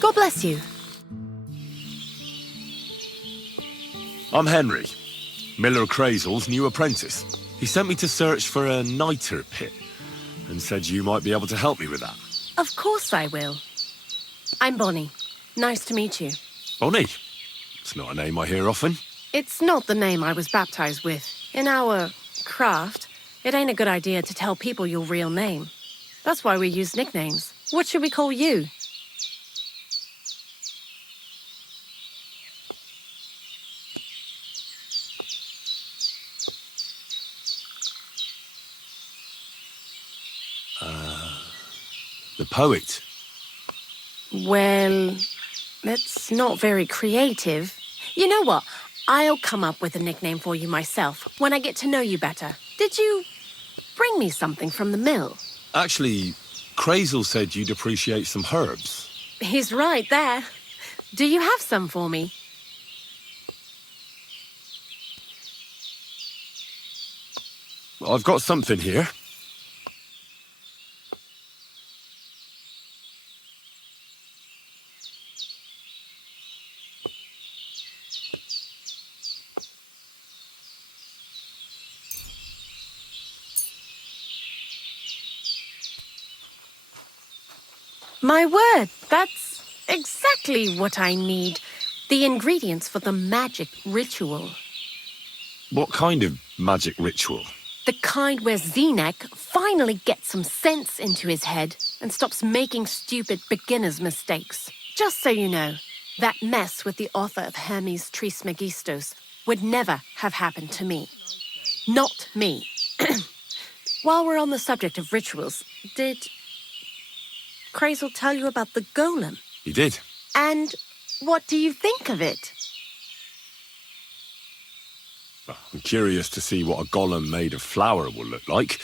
God bless you. I'm Henry, Miller Crazel's new apprentice. He sent me to search for a niter pit and said you might be able to help me with that. Of course I will. I'm Bonnie. Nice to meet you. Bonnie? It's not a name I hear often. It's not the name I was baptized with. In our craft, it ain't a good idea to tell people your real name. That's why we use nicknames. What should we call you? The poet. Well, that's not very creative. You know what? I'll come up with a nickname for you myself when I get to know you better. Did you bring me something from the mill? Actually, Crazel said you'd appreciate some herbs. He's right there. Do you have some for me? I've got something here. My word, that's exactly what I need. The ingredients for the magic ritual. What kind of magic ritual? The kind where Zenek finally gets some sense into his head and stops making stupid beginner's mistakes. Just so you know, that mess with the author of Hermes Trismegistos would never have happened to me. Not me. While we're on the subject of rituals, did Crazel tell you about the golem? He did. And what do you think of it? Well, I'm curious to see what a golem made of flour will look like.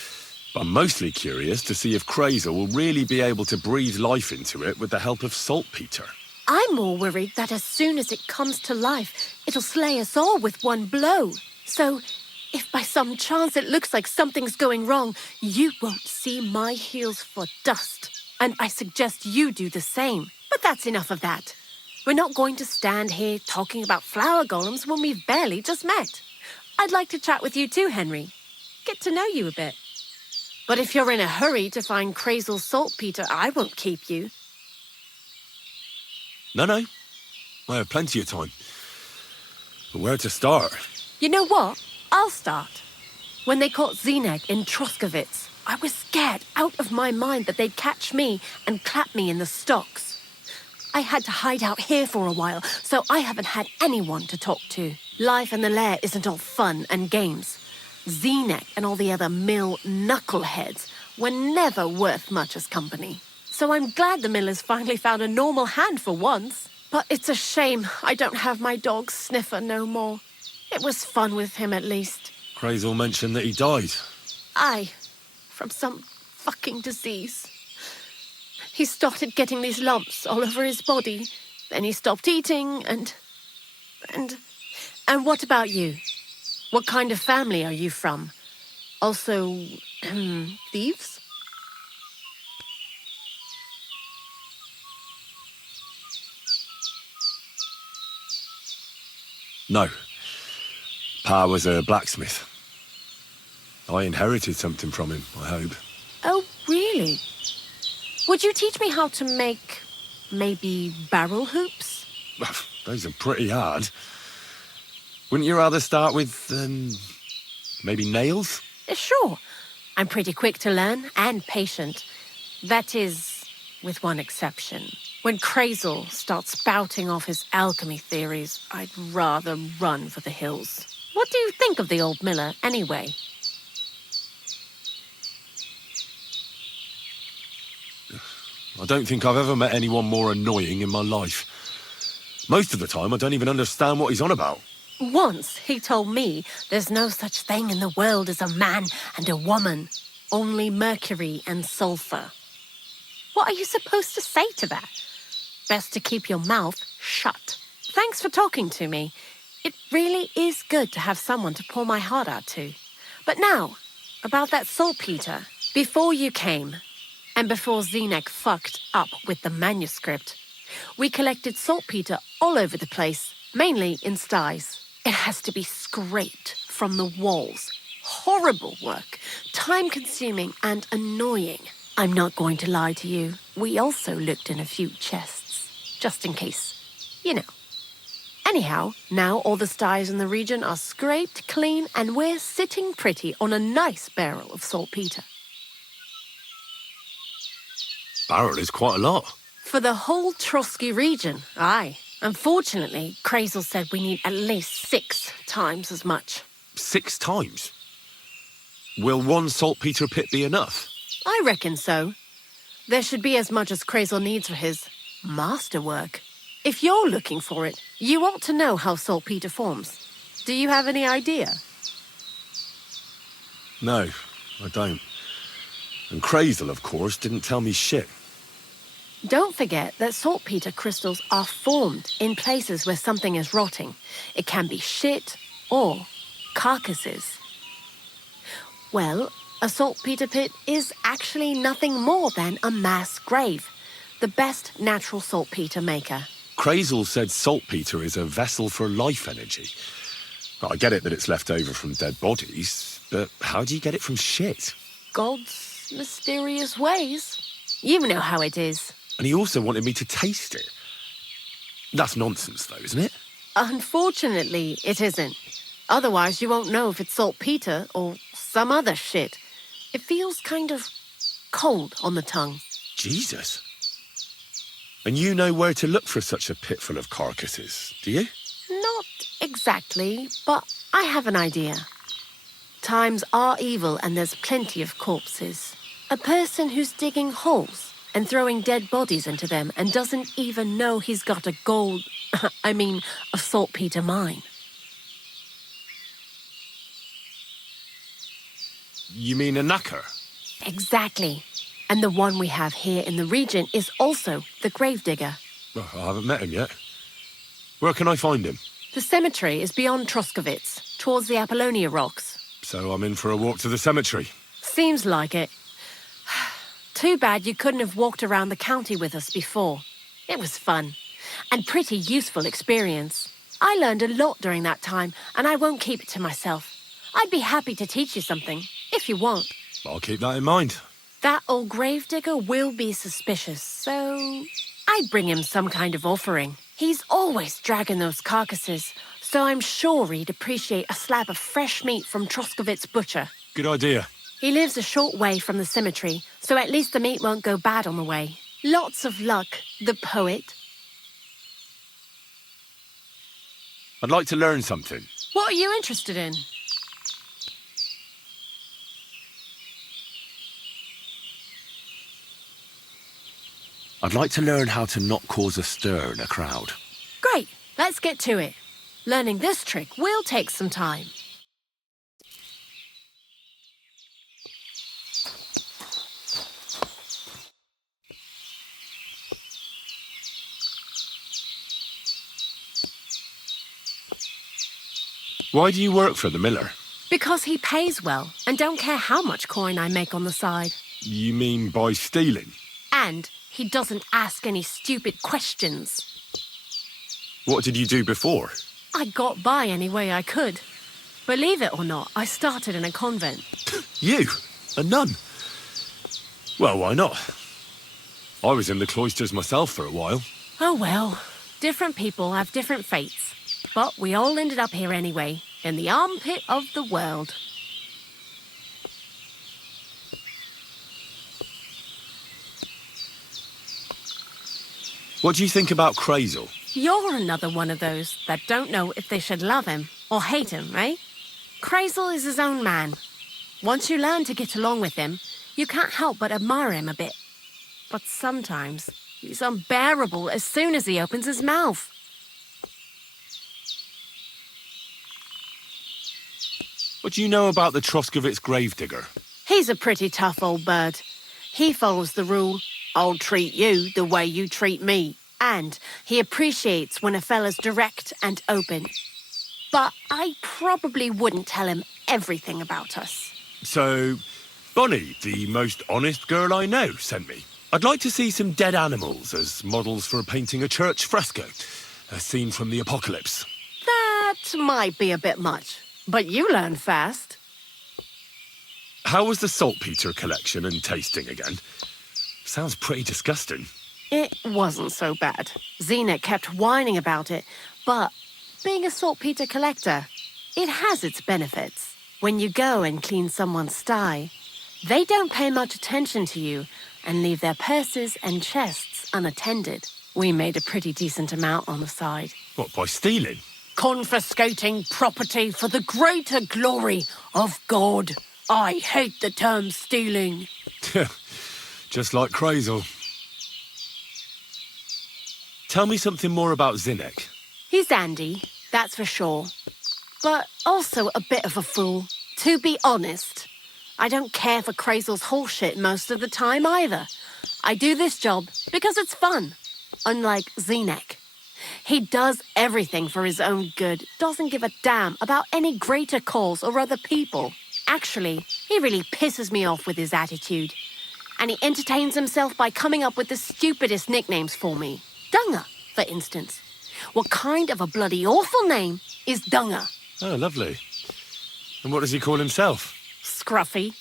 But I'm mostly curious to see if Crazel will really be able to breathe life into it with the help of saltpeter. I'm more worried that as soon as it comes to life, it'll slay us all with one blow. So, if by some chance it looks like something's going wrong, you won't see my heels for dust. And I suggest you do the same. But that's enough of that. We're not going to stand here talking about flower golems when we've barely just met. I'd like to chat with you too, Henry. Get to know you a bit. But if you're in a hurry to find Crazel's saltpeter, I won't keep you. No. I have plenty of time. But where to start? You know what? I'll start. When they caught Zenek in Troskowitz, I was scared out of my mind that they'd catch me and clap me in the stocks. I had to hide out here for a while, so I haven't had anyone to talk to. Life in the lair isn't all fun and games. Zenek and all the other mill knuckleheads were never worth much as company. So I'm glad the miller's finally found a normal hand for once. But it's a shame I don't have my dog Sniffer no more. It was fun with him at least. Crazel mentioned that he died. Aye, from some fucking disease. He started getting these lumps all over his body. Then he stopped eating and what about you? What kind of family are you from? Also, thieves? No. Pa was a blacksmith. I inherited something from him, I hope. Oh, really? Would you teach me how to make, maybe, barrel hoops? Those are pretty hard. Wouldn't you rather start with, maybe nails? Sure. I'm pretty quick to learn and patient. That is, with one exception. When Crazel starts spouting off his alchemy theories, I'd rather run for the hills. What do you think of the old miller, anyway? I don't think I've ever met anyone more annoying in my life. Most of the time, I don't even understand what he's on about. Once he told me there's no such thing in the world as a man and a woman. Only mercury and sulfur. What are you supposed to say to that? Best to keep your mouth shut. Thanks for talking to me. It really is good to have someone to pour my heart out to. But now, about that saltpeter. Before you came, and before Zenek fucked up with the manuscript, we collected saltpeter all over the place, mainly in sties. It has to be scraped from the walls. Horrible work, time-consuming and annoying. I'm not going to lie to you. We also looked in a few chests, just in case, you know. Anyhow, now all the sties in the region are scraped clean and we're sitting pretty on a nice barrel of saltpeter. Barrel is quite a lot. For the whole Trotsky region, aye. Unfortunately, Crazel said we need at least 6 times as much. 6 times? Will one saltpeter pit be enough? I reckon so. There should be as much as Crazel needs for his masterwork. If you're looking for it, you ought to know how saltpeter forms. Do you have any idea? No, I don't. And Crazel, of course, didn't tell me shit. Don't forget that saltpeter crystals are formed in places where something is rotting. It can be shit or carcasses. Well, a saltpeter pit is actually nothing more than a mass grave, the best natural saltpeter maker. Crazel said saltpeter is a vessel for life energy. I get it that it's left over from dead bodies, but how do you get it from shit? God's mysterious ways. You know how it is. And he also wanted me to taste it. That's nonsense, though, isn't it? Unfortunately, it isn't. Otherwise, you won't know if it's saltpeter or some other shit. It feels kind of cold on the tongue. Jesus. And you know where to look for such a pit full of carcasses, do you? Not exactly, but I have an idea. Times are evil and there's plenty of corpses. A person who's digging holes and throwing dead bodies into them and doesn't even know he's got a a saltpeter mine. You mean a knacker? Exactly. And the one we have here in the region is also the GraveDigger. Well, I haven't met him yet. Where can I find him? The cemetery is beyond Troskowitz, towards the Apollonia rocks. So I'm in for a walk to the cemetery. Seems like it. Too bad you couldn't have walked around the county with us before. It was fun, and pretty useful experience. I learned a lot during that time, and I won't keep it to myself. I'd be happy to teach you something, if you want. I'll keep that in mind. That old gravedigger will be suspicious, so I'd bring him some kind of offering. He's always dragging those carcasses, so I'm sure he'd appreciate a slab of fresh meat from Troskovit's butcher. Good idea. He lives a short way from the cemetery, so at least the meat won't go bad on the way. Lots of luck, the poet. I'd like to learn something. What are you interested in? I'd like to learn how to not cause a stir in a crowd. Great, let's get to it. Learning this trick will take some time. Why do you work for the miller? Because he pays well and don't care how much coin I make on the side. You mean by stealing? And he doesn't ask any stupid questions. What did you do before? I got by any way I could. Believe it or not, I started in a convent. You? A nun? Well, why not? I was in the cloisters myself for a while. Oh well, different people have different fates. But we all ended up here anyway, in the armpit of the world. What do you think about Crazel? You're another one of those that don't know if they should love him or hate him, right? Crazel is his own man. Once you learn to get along with him, you can't help but admire him a bit. But sometimes he's unbearable as soon as he opens his mouth. What do you know about the Troskovit's GraveDigger? He's a pretty tough old bird. He follows the rule, I'll treat you the way you treat me. And he appreciates when a fella's direct and open. But I probably wouldn't tell him everything about us. So, Bonnie, the most honest girl I know, sent me. I'd like to see some dead animals as models for painting a church fresco. A scene from the apocalypse. That might be a bit much, but you learn fast. How was the saltpeter collection and tasting again? Sounds pretty disgusting. It wasn't so bad. Zenek kept whining about it, but being a saltpeter collector, it has its benefits. When you go and clean someone's sty, they don't pay much attention to you and leave their purses and chests unattended. We made a pretty decent amount on the side. What, by stealing? Confiscating property for the greater glory of God. I hate the term stealing. Just like Crazel. Tell me something more about Zinek. He's Andy, that's for sure. But also a bit of a fool. To be honest, I don't care for Crazel's bullshit most of the time either. I do this job because it's fun, unlike Zinek. He does everything for his own good, doesn't give a damn about any greater cause or other people. Actually, he really pisses me off with his attitude. And he entertains himself by coming up with the stupidest nicknames for me. Dunga, for instance. What kind of a bloody awful name is Dunga? Oh, lovely. And what does he call himself? Scruffy.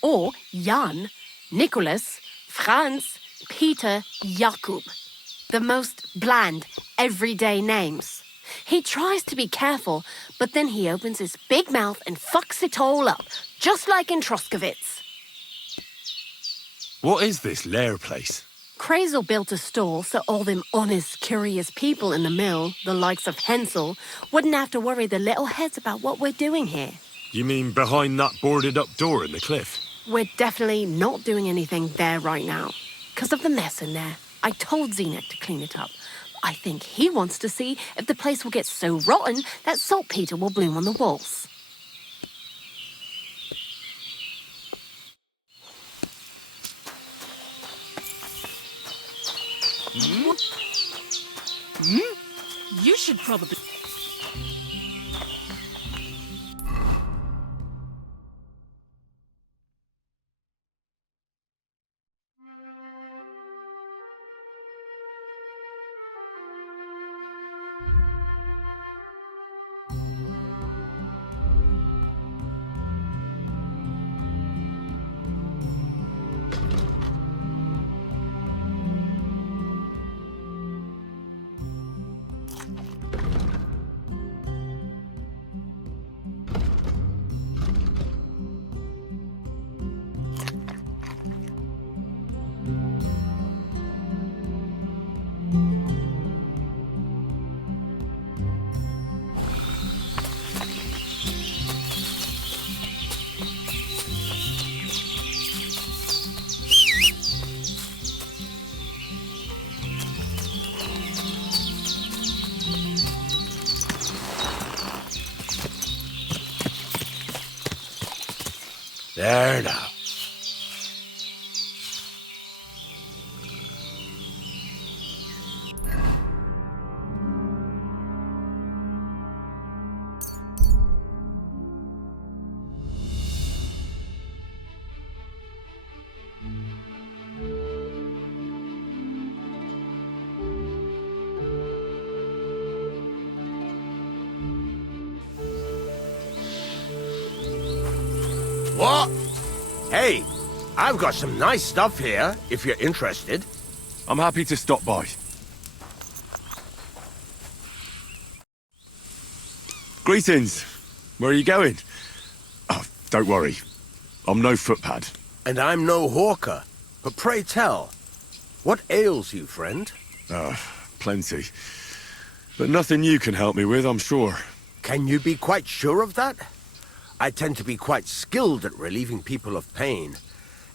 Or Jan, Nicholas, Franz, Peter, Jakub. The most bland, everyday names. He tries to be careful, but then he opens his big mouth and fucks it all up, just like in Troskovitz. What is this lair place? Crazel built a store so all them honest, curious people in the mill, the likes of Hensel, wouldn't have to worry their little heads about what we're doing here. You mean behind that boarded-up door in the cliff? We're definitely not doing anything there right now, because of the mess in there. I told Zenek to clean it up. I think he wants to see if the place will get so rotten that saltpeter will bloom on the walls. You should probably... There now. What? Hey, I've got some nice stuff here, if you're interested. I'm happy to stop by. Greetings. Where are you going? Oh, don't worry. I'm no footpad. And I'm no hawker. But pray tell, what ails you, friend? Plenty. But nothing you can help me with, I'm sure. Can you be quite sure of that? I tend to be quite skilled at relieving people of pain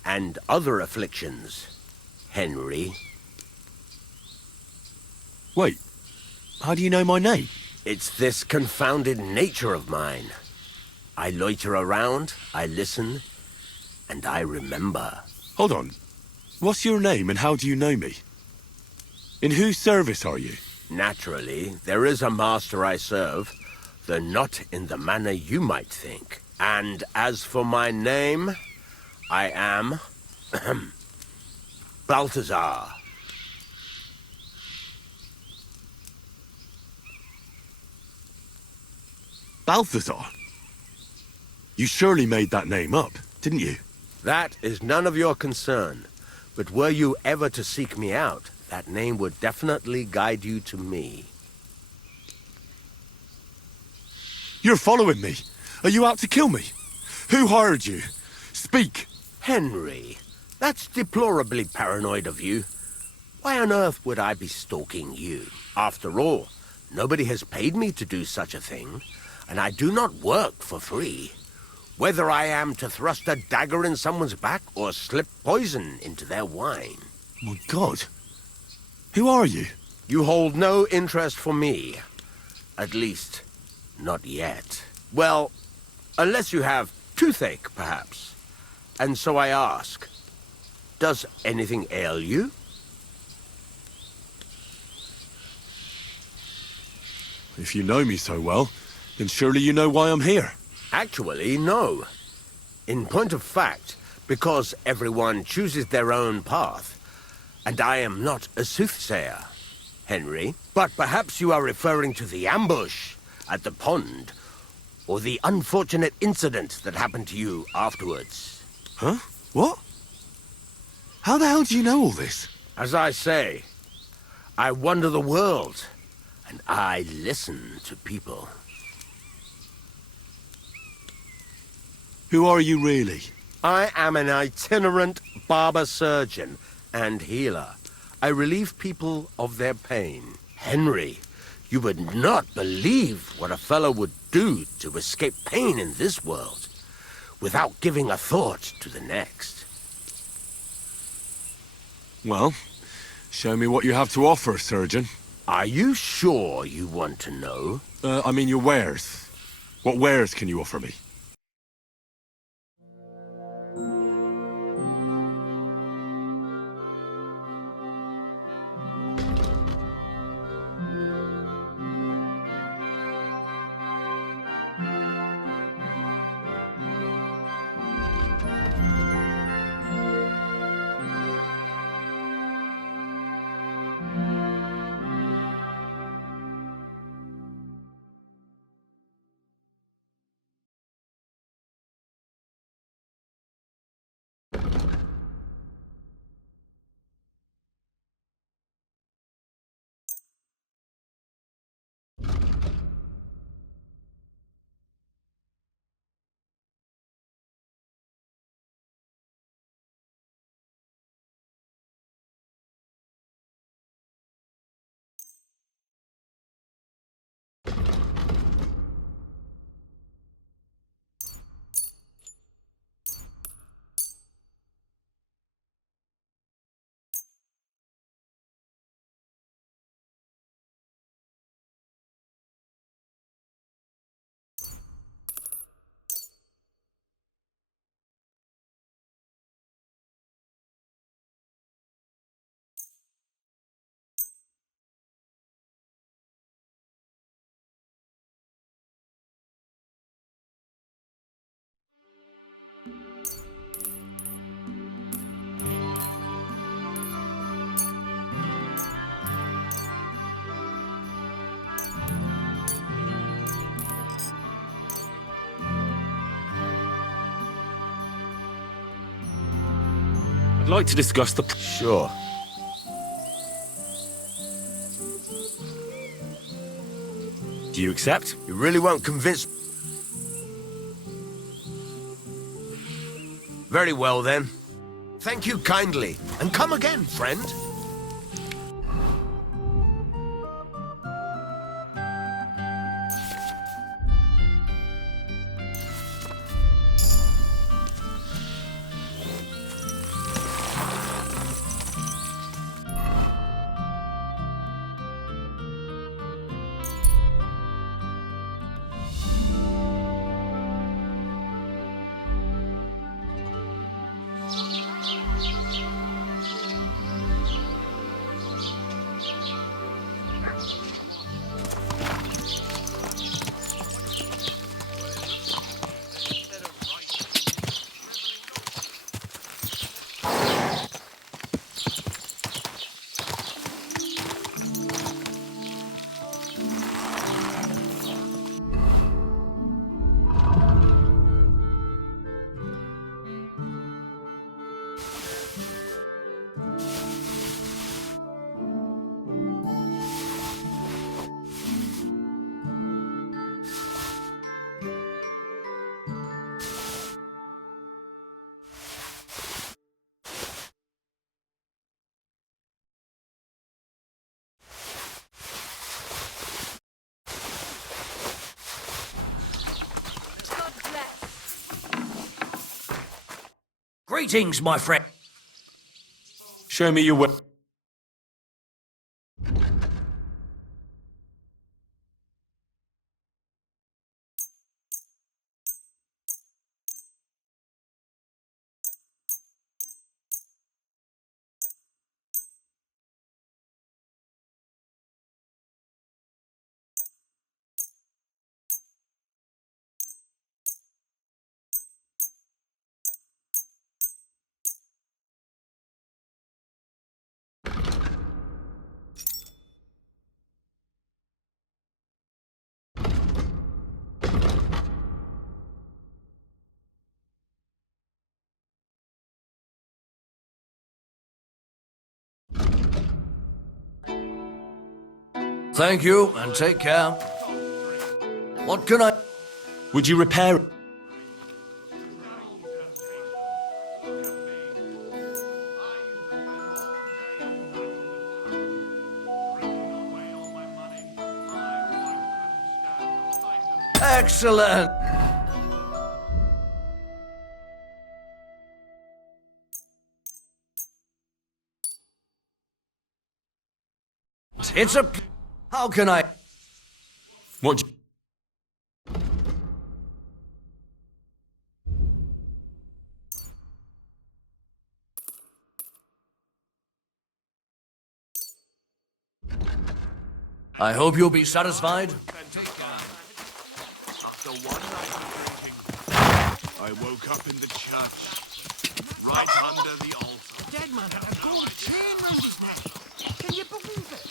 and other afflictions, Henry. Wait, how do you know my name? It's this confounded nature of mine. I loiter around, I listen, and I remember. Hold on. What's your name and how do you know me? In whose service are you? Naturally, there is a master I serve, though not in the manner you might think. And as for my name, I am... Balthazar. Balthazar? You surely made that name up, didn't you? That is none of your concern. But were you ever to seek me out, that name would definitely guide you to me. You're following me. Are you out to kill me? Who hired you? Speak. Henry, that's deplorably paranoid of you. Why on earth would I be stalking you? After all, nobody has paid me to do such a thing, and I do not work for free. Whether I am to thrust a dagger in someone's back or slip poison into their wine. My God. Who are you? You hold no interest for me. At least, not yet. Well, unless you have toothache, perhaps. And so I ask, does anything ail you? If you know me so well, then surely you know why I'm here. Actually, no. In point of fact, because everyone chooses their own path, and I am not a soothsayer, Henry. But perhaps you are referring to the ambush at the pond, or the unfortunate incident that happened to you afterwards. Huh? What? How the hell do you know all this? As I say, I wander the world, and I listen to people. Who are you really? I am an itinerant barber surgeon and healer. I relieve people of their pain. Henry, you would not believe what a fellow would do to escape pain in this world without giving a thought to the next. Well, show me what you have to offer, surgeon. Are you sure you want to know? I mean your wares. What wares can you offer me? I'd like to discuss the... Sure. Do you accept? You really won't convince... Very well, then. Thank you kindly, and come again, friend. Greetings, my friend. Show me your way. Thank you, and take care. What can I... Would you repair it? Excellent! It's a... How can I... What do you... I hope you'll be satisfied. After one night of drinking, I woke up in the church, right under the altar. Dead man had a gold chain round his neck. Can you believe it?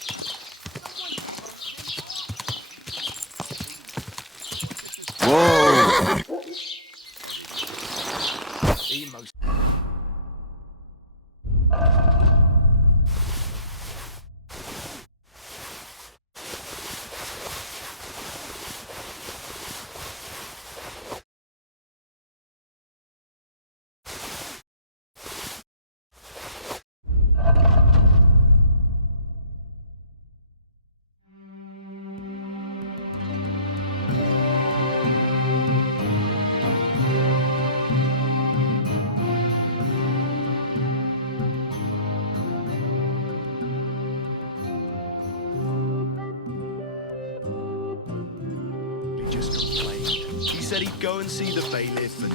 He just complained. He said he'd go and see the bailiff and...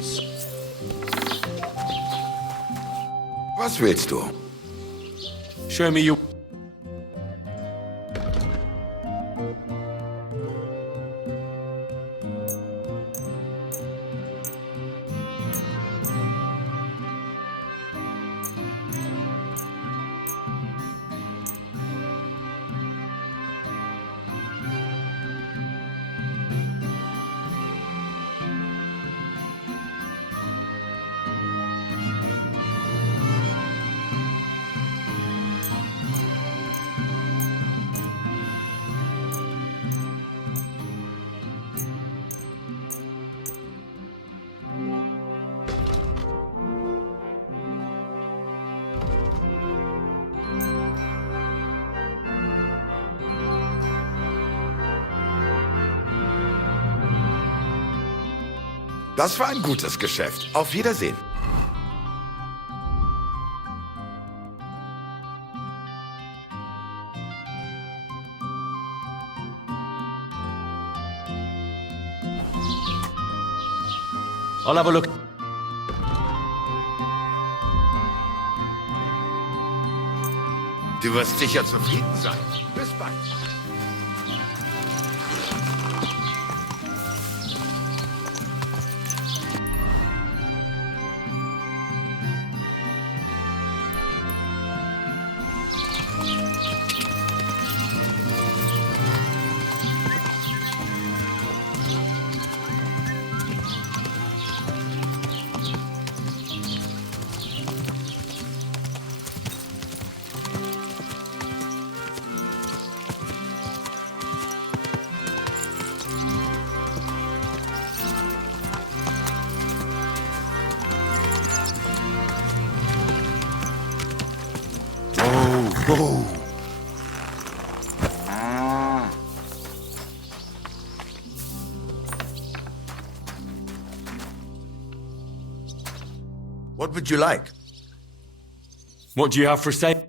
Was willst du? Show me your... Das war ein gutes Geschäft. Auf Wiedersehen. I'll have a look. Du wirst sicher zufrieden sein. Bis bald. What would you like? What do you have for sale?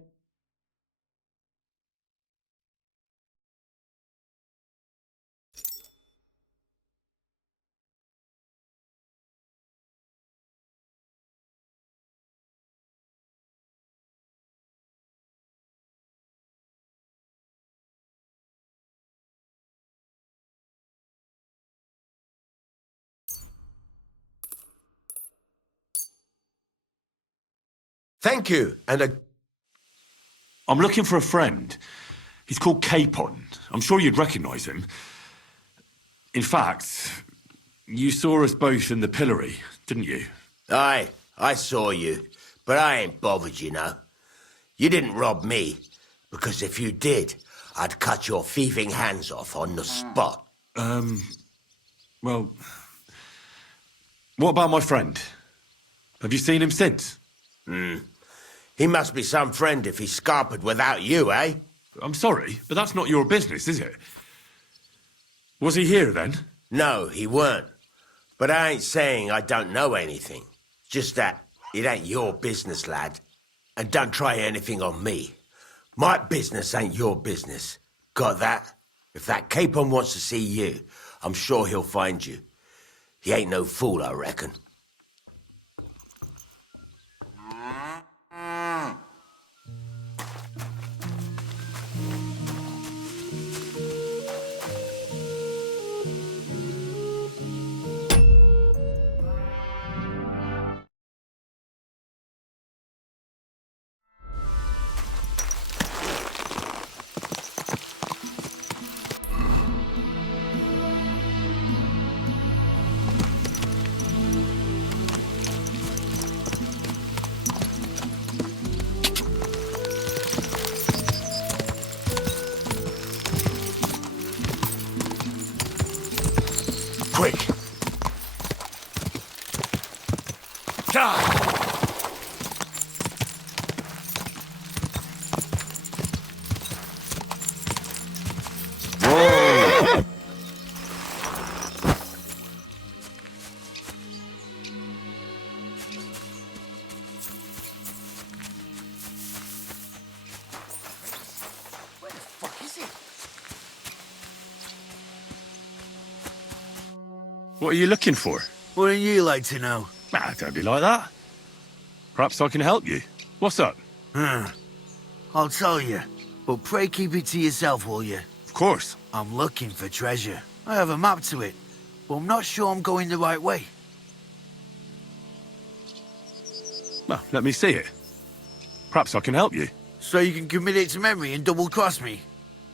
Thank you, and a... I'm looking for a friend. He's called Capon. I'm sure you'd recognize him. In fact, you saw us both in the pillory, didn't you? Aye, I saw you, but I ain't bothered, you know. You didn't rob me, because if you did, I'd cut your thieving hands off on the spot. Well, what about my friend? Have you seen him since? He must be some friend if he's scarpered without you, eh? I'm sorry, but that's not your business, is it? Was he here then? No, he weren't. But I ain't saying I don't know anything. Just that it ain't your business, lad. And don't try anything on me. My business ain't your business. Got that? If that Capon wants to see you, I'm sure he'll find you. He ain't no fool, I reckon. Quick! Die! Where the fuck is he? What are you looking for? Wouldn't you like to know? Ah, don't be like that. Perhaps I can help you. What's up? I'll tell you, but pray keep it to yourself, will you? Of course. I'm looking for treasure. I have a map to it, but I'm not sure I'm going the right way. Well, let me see it. Perhaps I can help you. So you can commit it to memory and double-cross me?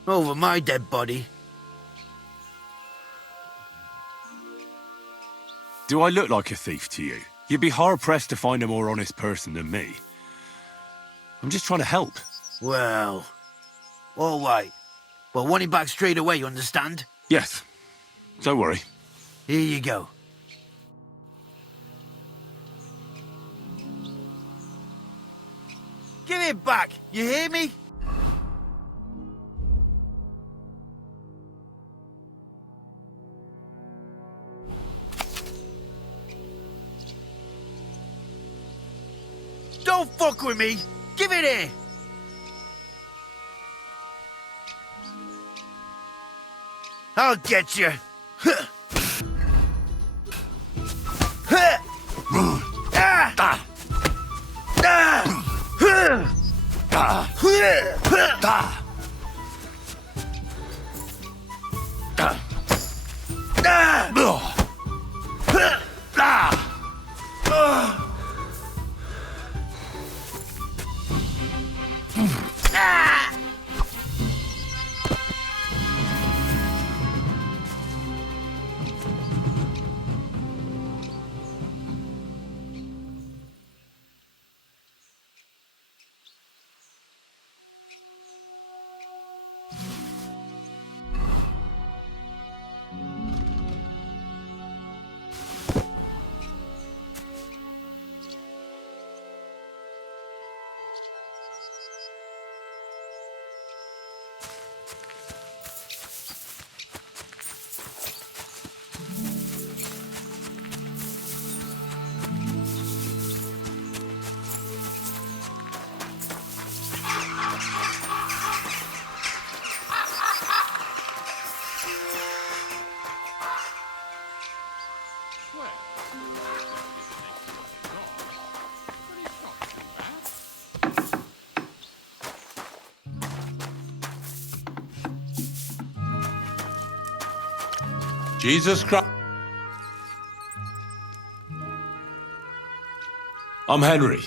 Over my dead body. Do I look like a thief to you? You'd be hard-pressed to find a more honest person than me. I'm just trying to help. Well, all right. Well, want it back straight away, you understand? Yes. Don't worry. Here you go. Give it back, you hear me? Don't fuck with me! Give it here! I'll get you! Jesus Christ. I'm Henry.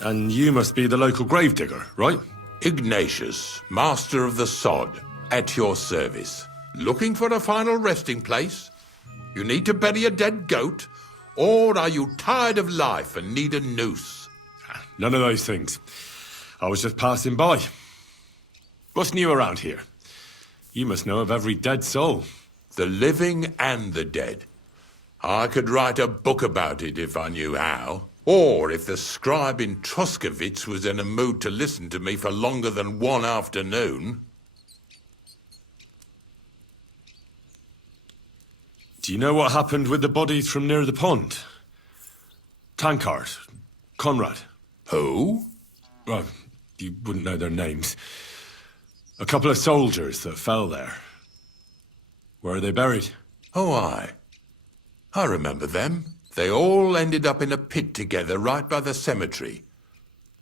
And you must be the local gravedigger, right? Ignatius, master of the sod, at your service. Looking for a final resting place? You need to bury a dead goat? Or are you tired of life and need a noose? None of those things. I was just passing by. What's new around here? You must know of every dead soul. The living and the dead. I could write a book about it if I knew how. Or if the scribe in Troskovitz was in a mood to listen to me for longer than one afternoon. Do you know what happened with the bodies from near the pond? Tankard, Conrad. Who? Well, you wouldn't know their names. A couple of soldiers that fell there. Where are they buried? Oh, I remember them. They all ended up in a pit together right by the cemetery.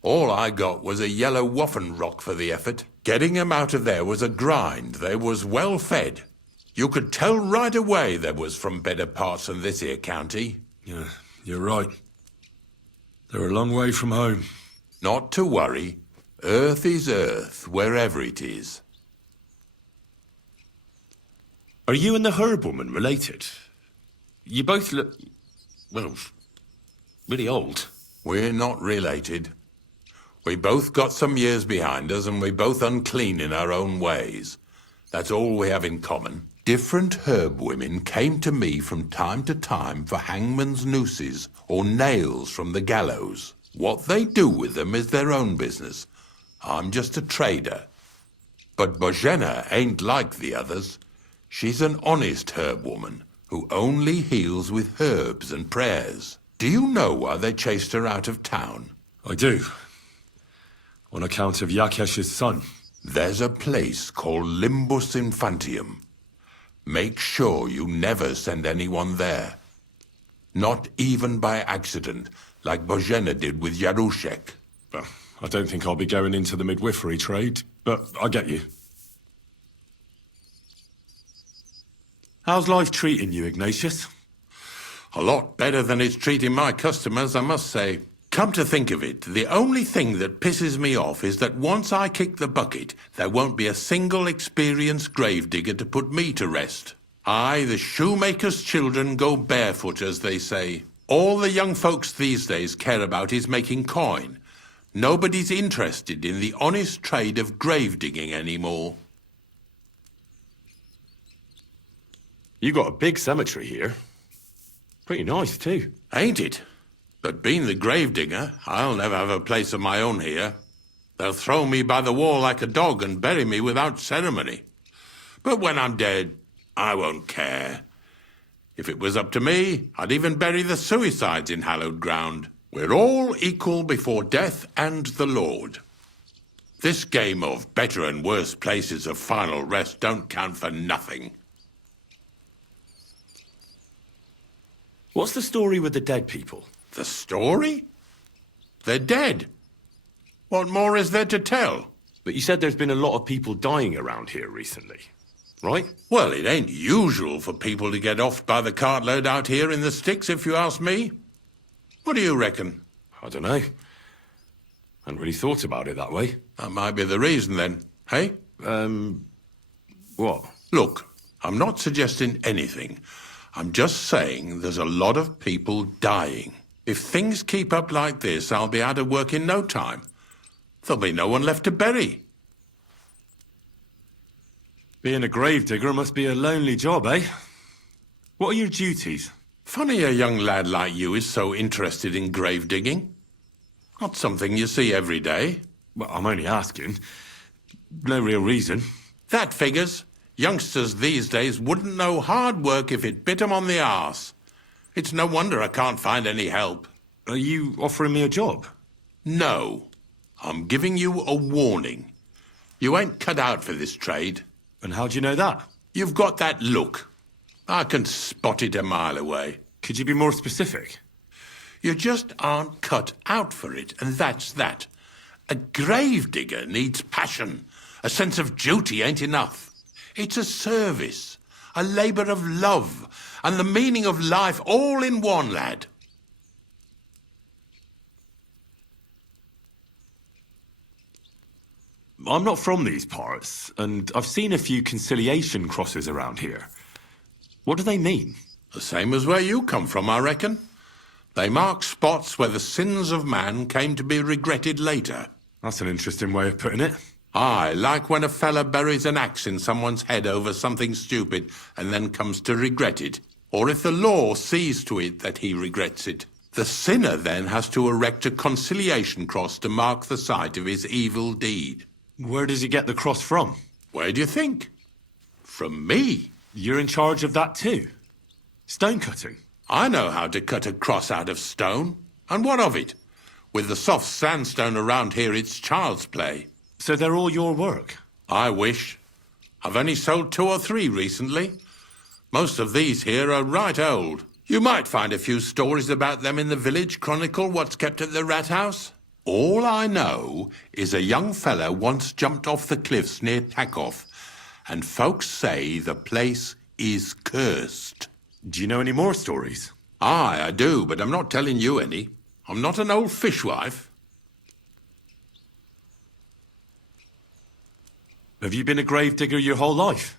All I got was a yellow waffen rock for the effort. Getting them out of there was a grind. They was well fed. You could tell right away they was from better parts than this here county. Yeah, you're right. They're a long way from home. Not to worry. Earth is earth, wherever it is. Are you and the herb woman related? You both look, well, really old. We're not related. We both got some years behind us, and we both unclean in our own ways. That's all we have in common. Different herb women came to me from time to time for hangman's nooses or nails from the gallows. What they do with them is their own business. I'm just a trader. But Bozhena ain't like the others. She's an honest herb woman who only heals with herbs and prayers. Do you know why they chased her out of town? I do. On account of Yakesh's son. There's a place called Limbus Infantium. Make sure you never send anyone there. Not even by accident, like Bozhena did with Yarushek. Well, I don't think I'll be going into the midwifery trade, but I get you. How's life treating you, Ignatius? A lot better than it's treating my customers, I must say. Come to think of it, the only thing that pisses me off is that once I kick the bucket, there won't be a single experienced gravedigger to put me to rest. I, the shoemaker's children, go barefoot, as they say. All the young folks these days care about is making coin. Nobody's interested in the honest trade of grave digging anymore. You got a big cemetery here. Pretty nice, too. Ain't it? But being the gravedigger, I'll never have a place of my own here. They'll throw me by the wall like a dog and bury me without ceremony. But when I'm dead, I won't care. If it was up to me, I'd even bury the suicides in hallowed ground. We're all equal before death and the Lord. This game of better and worse places of final rest don't count for nothing. What's the story with the dead people? The story? They're dead. What more is there to tell? But you said there's been a lot of people dying around here recently, right? Well, it ain't usual for people to get offed by the cartload out here in the sticks, if you ask me. What do you reckon? I don't know. Hadn't really thought about it that way. That might be the reason, then. Hey? What? Look, I'm not suggesting anything. I'm just saying there's a lot of people dying. If things keep up like this, I'll be out of work in no time. There'll be no one left to bury. Being a gravedigger must be a lonely job, eh? What are your duties? Funny a young lad like you is so interested in grave digging. Not something you see every day. Well, I'm only asking. No real reason. That figures. Youngsters these days wouldn't know hard work if it bit 'em on the arse. It's no wonder I can't find any help. Are you offering me a job? No. I'm giving you a warning. You ain't cut out for this trade. And how do you know that? You've got that look. I can spot it a mile away. Could you be more specific? You just aren't cut out for it, and that's that. A gravedigger needs passion. A sense of duty ain't enough. It's a service, a labour of love, and the meaning of life all in one, lad. I'm not from these parts, and I've seen a few conciliation crosses around here. What do they mean? The same as where you come from, I reckon. They mark spots where the sins of man came to be regretted later. That's an interesting way of putting it. Aye, like when a fella buries an axe in someone's head over something stupid and then comes to regret it. Or if the law sees to it that he regrets it. The sinner then has to erect a conciliation cross to mark the site of his evil deed. Where does he get the cross from? Where do you think? From me. You're in charge of that too? Stone cutting? I know how to cut a cross out of stone. And what of it? With the soft sandstone around here, it's child's play. So they're all your work? I wish. I've only sold 2 or 3 recently. Most of these here are right old. You might find a few stories about them in the village chronicle what's kept at the rat house. All I know is a young fella once jumped off the cliffs near Takoff, and folks say the place is cursed. Do you know any more stories? Aye, I do, but I'm not telling you any. I'm not an old fishwife. Have you been a gravedigger your whole life?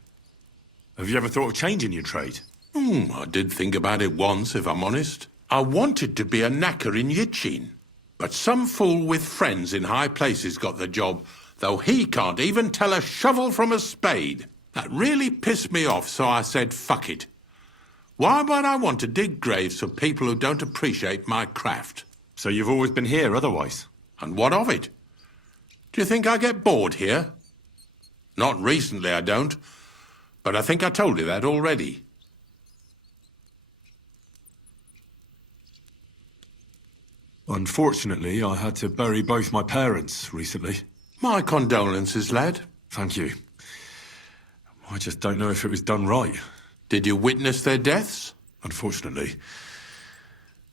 Have you ever thought of changing your trade? I did think about it once, if I'm honest. I wanted to be a knacker in Yitchin. But some fool with friends in high places got the job, though he can't even tell a shovel from a spade. That really pissed me off, so I said, fuck it. Why would I want to dig graves for people who don't appreciate my craft? So you've always been here otherwise? And what of it? Do you think I get bored here? Not recently, I don't. But I think I told you that already. Unfortunately, I had to bury both my parents recently. My condolences, lad. Thank you. I just don't know if it was done right. Did you witness their deaths? Unfortunately,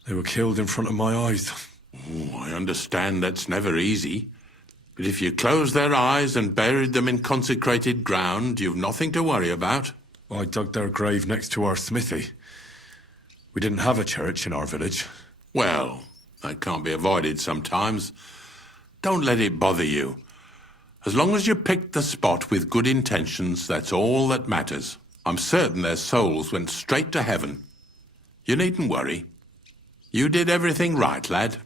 they were killed in front of my eyes. Oh, I understand that's never easy. But if you closed their eyes and buried them in consecrated ground, you've nothing to worry about. I dug their grave next to our smithy. We didn't have a church in our village. Well, that can't be avoided sometimes. Don't let it bother you. As long as you picked the spot with good intentions, that's all that matters. I'm certain their souls went straight to heaven. You needn't worry. You did everything right, lad.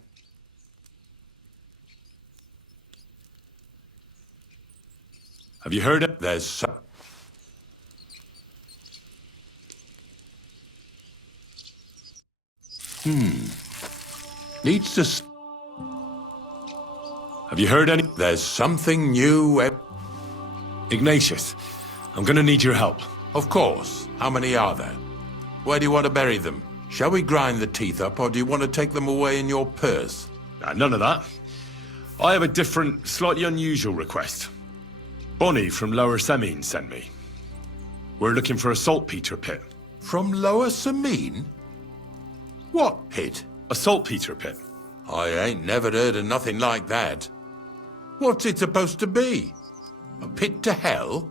Have you heard it? There's so... Needs to... Have you heard any? There's something new... Ignatius, I'm gonna need your help. Of course. How many are there? Where do you want to bury them? Shall we grind the teeth up, or do you want to take them away in your purse? Nah, none of that. I have a different, slightly unusual request. Bonnie from Lower Semine sent me. We're looking for a saltpeter pit. From Lower Semine? What pit? A saltpeter pit. I ain't never heard of nothing like that. What's it supposed to be? A pit to hell?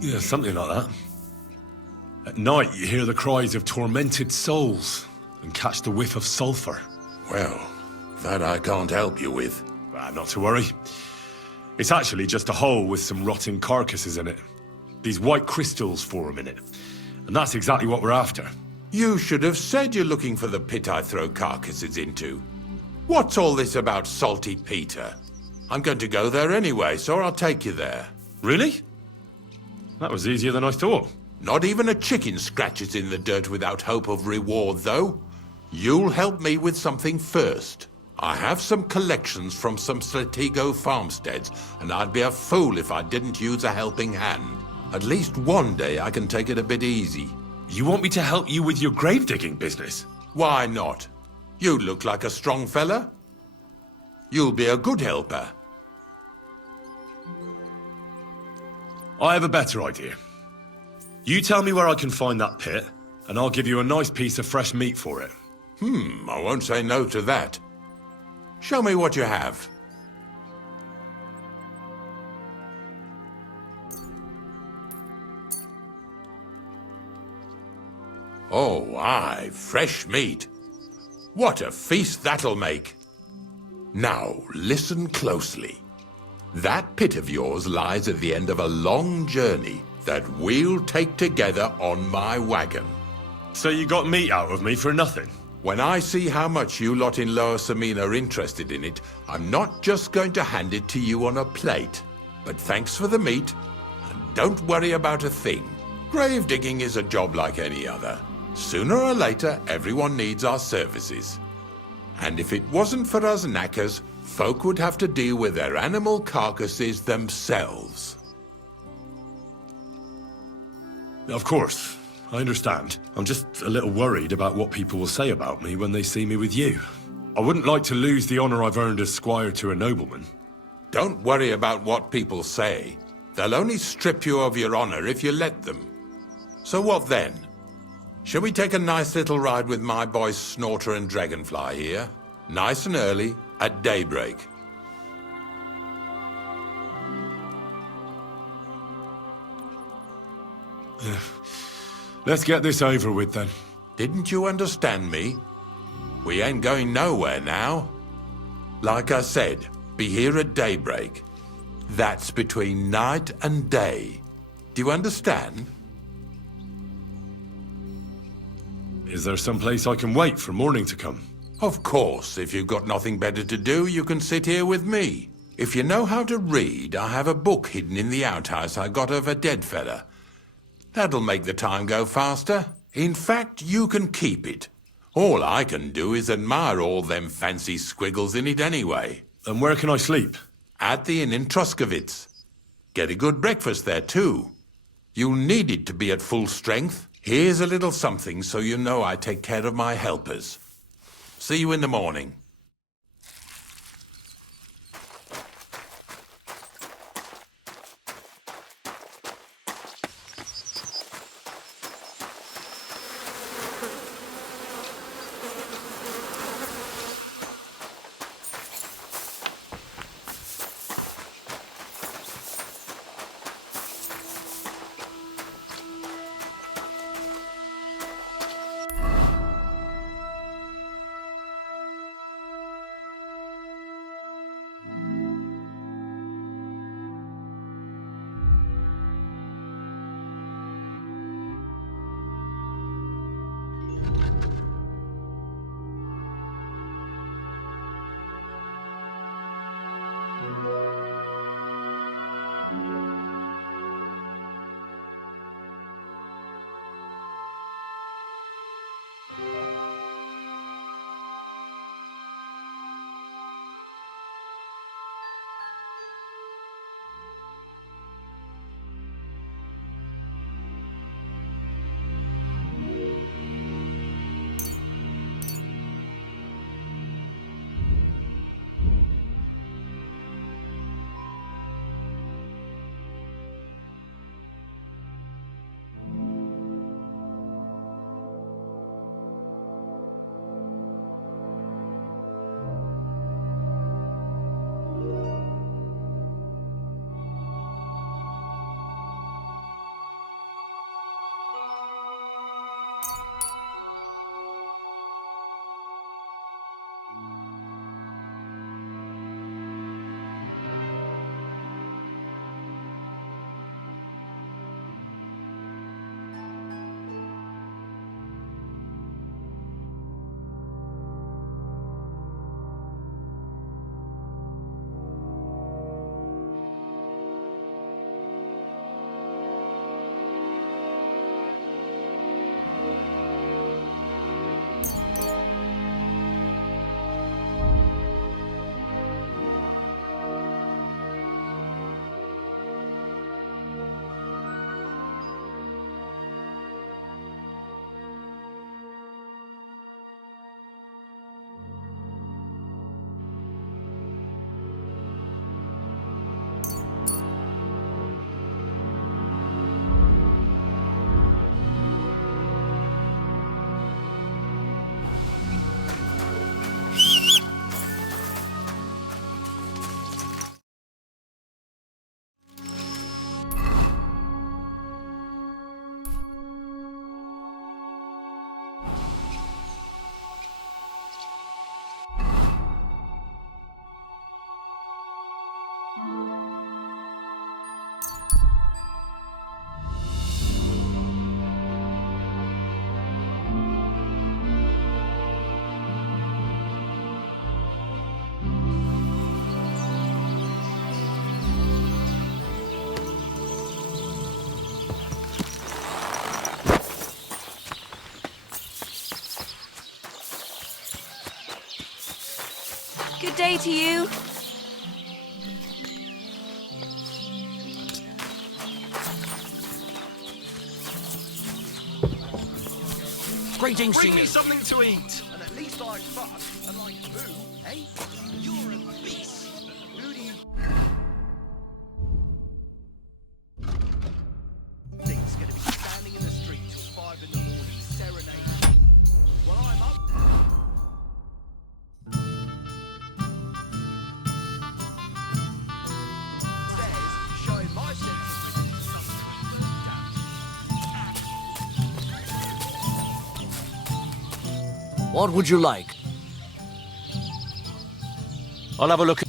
Yeah, something like that. At night, you hear the cries of tormented souls and catch the whiff of sulphur. Well, that I can't help you with. Not to worry. It's actually just a hole with some rotting carcasses in it. These white crystals form in it. And that's exactly what we're after. You should have said you're looking for the pit I throw carcasses into. What's all this about Salty Peter? I'm going to go there anyway, so I'll take you there. Really? That was easier than I thought. Not even a chicken scratches in the dirt without hope of reward, though. You'll help me with something first. I have some collections from some Slatigo farmsteads, and I'd be a fool if I didn't use a helping hand. At least one day I can take it a bit easy. You want me to help you with your grave-digging business? Why not? You look like a strong fella. You'll be a good helper. I have a better idea. You tell me where I can find that pit, and I'll give you a nice piece of fresh meat for it. I won't say no to that. Show me what you have. Oh, aye, fresh meat. What a feast that'll make. Now, listen closely. That pit of yours lies at the end of a long journey that we'll take together on my wagon. So you got meat out of me for nothing? When I see how much you lot in Lower Semine are interested in it, I'm not just going to hand it to you on a plate. But thanks for the meat, and don't worry about a thing. Grave digging is a job like any other. Sooner or later, everyone needs our services. And if it wasn't for us knackers, folk would have to deal with their animal carcasses themselves. Of course, I understand. I'm just a little worried about what people will say about me when they see me with you. I wouldn't like to lose the honor I've earned as squire to a nobleman. Don't worry about what people say. They'll only strip you of your honor if you let them. So what then? Shall we take a nice little ride with my boys Snorter and Dragonfly here? Nice and early, at daybreak. Let's get this over with then. Didn't you understand me? We ain't going nowhere now. Like I said, be here at daybreak. That's between night and day. Do you understand? Is there some place I can wait for morning to come? Of course, if you've got nothing better to do, you can sit here with me. If you know how to read, I have a book hidden in the outhouse I got of a dead fella. That'll make the time go faster. In fact, you can keep it. All I can do is admire all them fancy squiggles in it anyway. And where can I sleep? At the inn in Truskowitz. Get a good breakfast there, too. You'll need it to be at full strength. Here's a little something so you know I take care of my helpers. See you in the morning. day to you. Greetings, Bring me you. something to eat. And at least I fuck, and like boo, eh? You're a beast. Who do you think's gonna be standing in the street till 5 in the morning serenading? Well, I'm up. Says, showing my sense of What would you like? I'll have a look.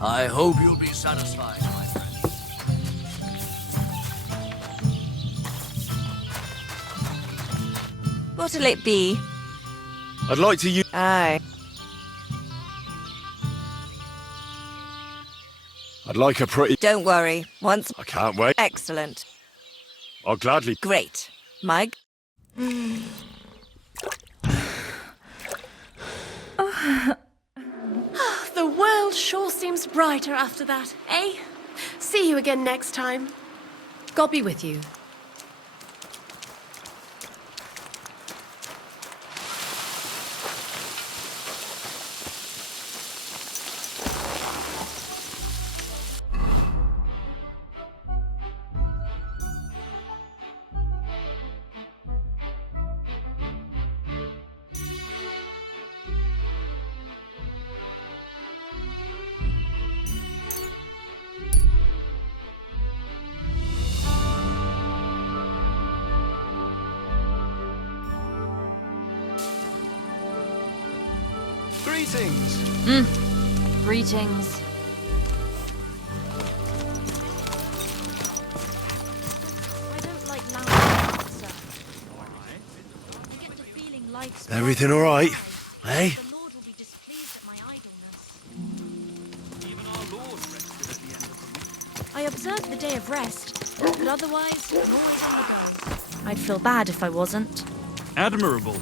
I hope you'll be satisfied, my friend. What'll it be? I'd like to use. Aye. I'd like a pretty. Don't worry. Once. I can't wait. Excellent. I'll gladly. Great. Mug? The world sure seems brighter after that, eh? See you again next time. God be with you. Greetings. Greetings. I don't like loud sir. I get the feeling life's Everything all right? Eh? the Lord will be displeased at my idleness. Even our Lord rested at the end of the week. I observe the day of rest, but otherwise, I'm always on the go. I'd feel bad if I wasn't. Admirable.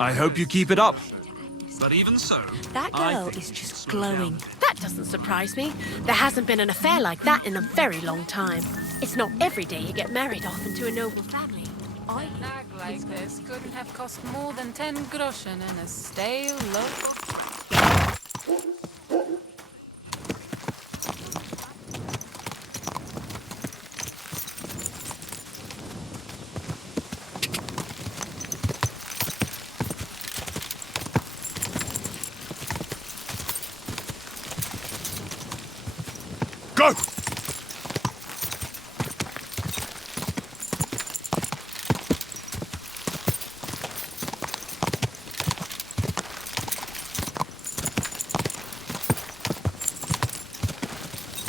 I hope you keep it up. But even so, That I girl think is you just slow down. glowing. That doesn't surprise me. There hasn't been an affair like that in a very long time. It's not every day you get married off into a noble family. A nag like this couldn't have cost more than 10 groschen in a stale loaf of bread. Go!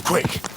Quick!